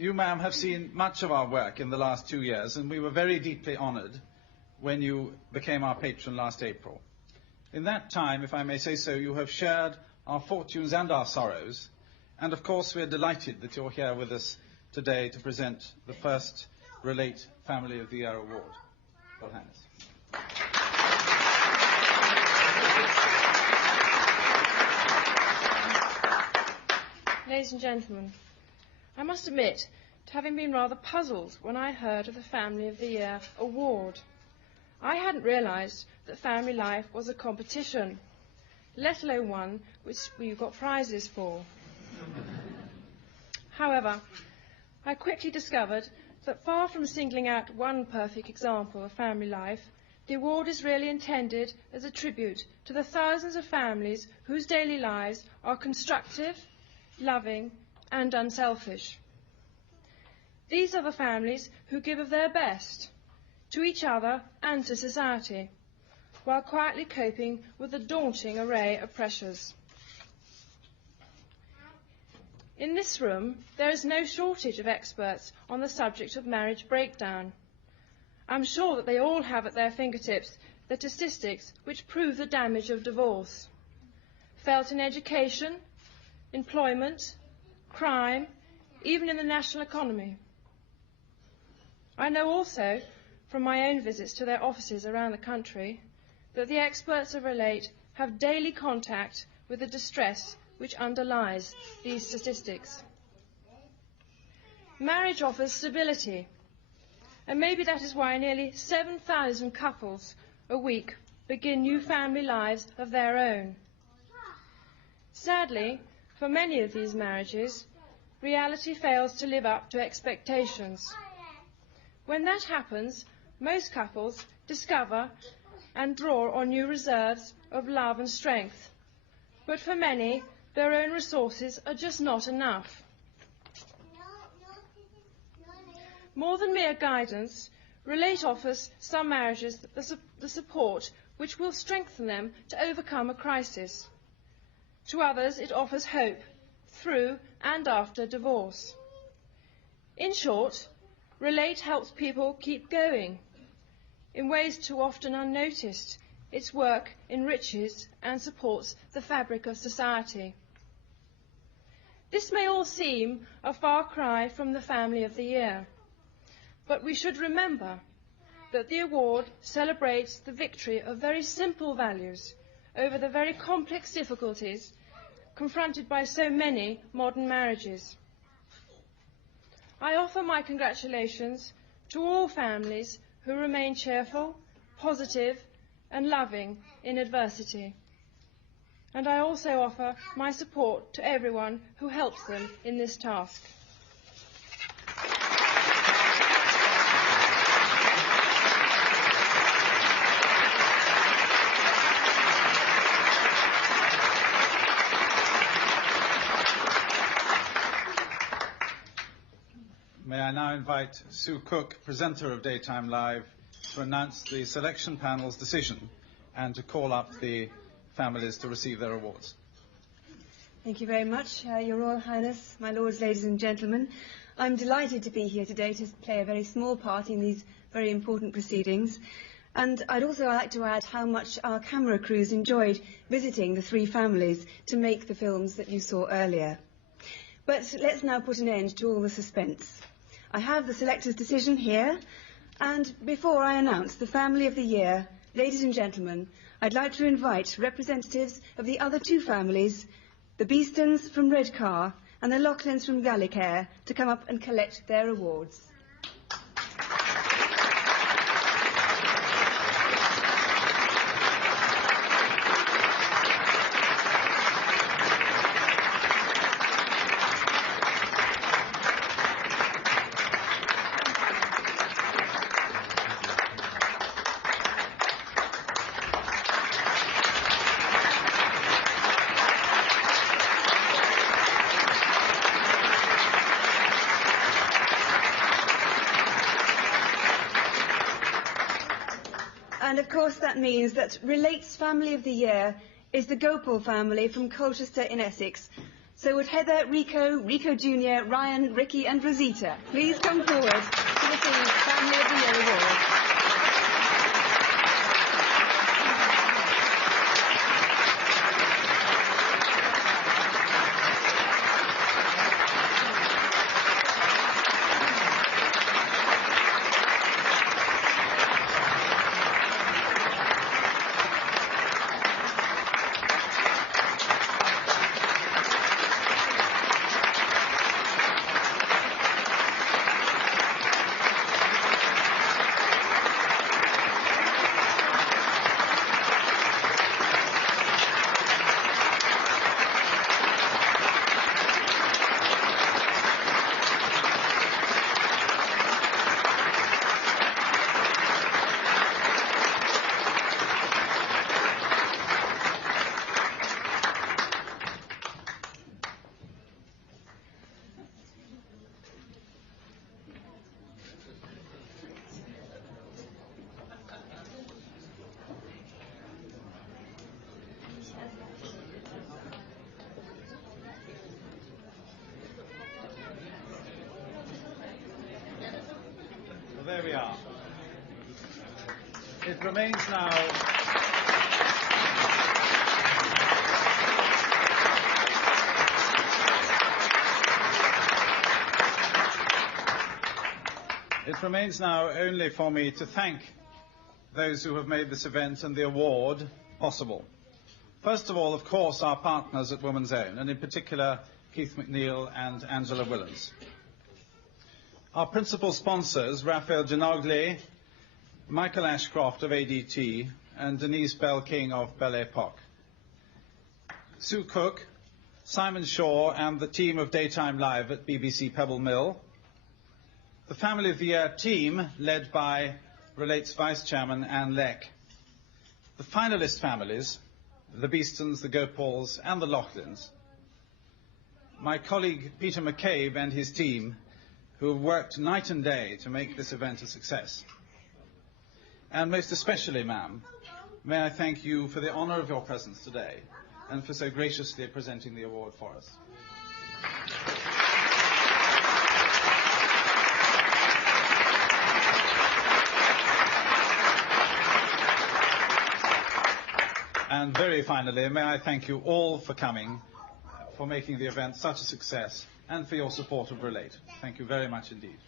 you, ma'am, have seen much of our work in the last 2 years, and we were very deeply honoured when you became our patron last April. In that time, if I may say so, you have shared our fortunes and our sorrows, and of course we're delighted that you're here with us today to present the first Relate Family of the Year Award. Your Highness. Ladies and gentlemen, I must admit to having been rather puzzled when I heard of the Family of the Year award. I hadn't realised that family life was a competition, let alone one which we got prizes for. However, I quickly discovered that far from singling out one perfect example of family life, the award is really intended as a tribute to the thousands of families whose daily lives are constructive, loving and unselfish. These are the families who give of their best to each other and to society, while quietly coping with the daunting array of pressures. In this room, there is no shortage of experts on the subject of marriage breakdown. I'm sure that they all have at their fingertips the statistics which prove the damage of divorce, felt in education, employment, crime, even in the national economy. I know also, from my own visits to their offices around the country, that the experts of Relate have daily contact with the distress which underlies these statistics. Marriage offers stability, and maybe that is why nearly 7,000 couples a week begin new family lives of their own. Sadly, for many of these marriages, reality fails to live up to expectations. When that happens, most couples discover and draw on new reserves of love and strength. But for many, their own resources are just not enough. More than mere guidance, Relate offers some marriages the support which will strengthen them to overcome a crisis. To others, it offers hope through and after divorce. In short, Relate helps people keep going. In ways too often unnoticed, its work enriches and supports the fabric of society. This may all seem a far cry from the Family of the Year, but we should remember that the award celebrates the victory of very simple values over the very complex difficulties confronted by so many modern marriages. I offer my congratulations to all families who remain cheerful, positive and loving in adversity. And I also offer my support to everyone who helps them in this task. May I now invite Sue Cook, presenter of Daytime Live, to announce the selection panel's decision and to call up the families to receive their awards. Thank you very much, Your Royal Highness, my lords, ladies and gentlemen. I'm delighted to be here today to play a very small part in these very important proceedings. And I'd also like to add how much our camera crews enjoyed visiting the three families to make the films that you saw earlier. But let's now put an end to all the suspense. I have the selector's decision here, and before I announce the Family of the Year, ladies and gentlemen, I'd like to invite representatives of the other two families, the Beestons from Redcar and the Loughlyns from Gallicare, to come up and collect their awards. And of course that means that Relate's Family of the Year is the Gopal family from Colchester in Essex. So would Heather, Rico Jr., Ryan, Ricky and Rosita please come forward to receive Family of the Year Award. Well, there we are. It remains now... It remains now only for me to thank those who have made this event and the award possible. First of all, of course, our partners at Woman's Own, and in particular, Keith McNeil and Angela Willans. Our principal sponsors, Raphael Ginogli, Michael Ashcroft of ADT, and Denise Bell-King of Belle Epoque. Sue Cook, Simon Shaw, and the team of Daytime Live at BBC Pebble Mill. The Family of the Year team, led by Relate's Vice Chairman Anne Leck. The finalist families, the Beestons, the Gopals, and the Laughlins. My colleague Peter McCabe and his team, who have worked night and day to make this event a success. And most especially, ma'am, may I thank you for the honor of your presence today and for so graciously presenting the award for us. And very finally, may I thank you all for coming, for making the event such a success, and for your support of Relate. Thank you very much indeed.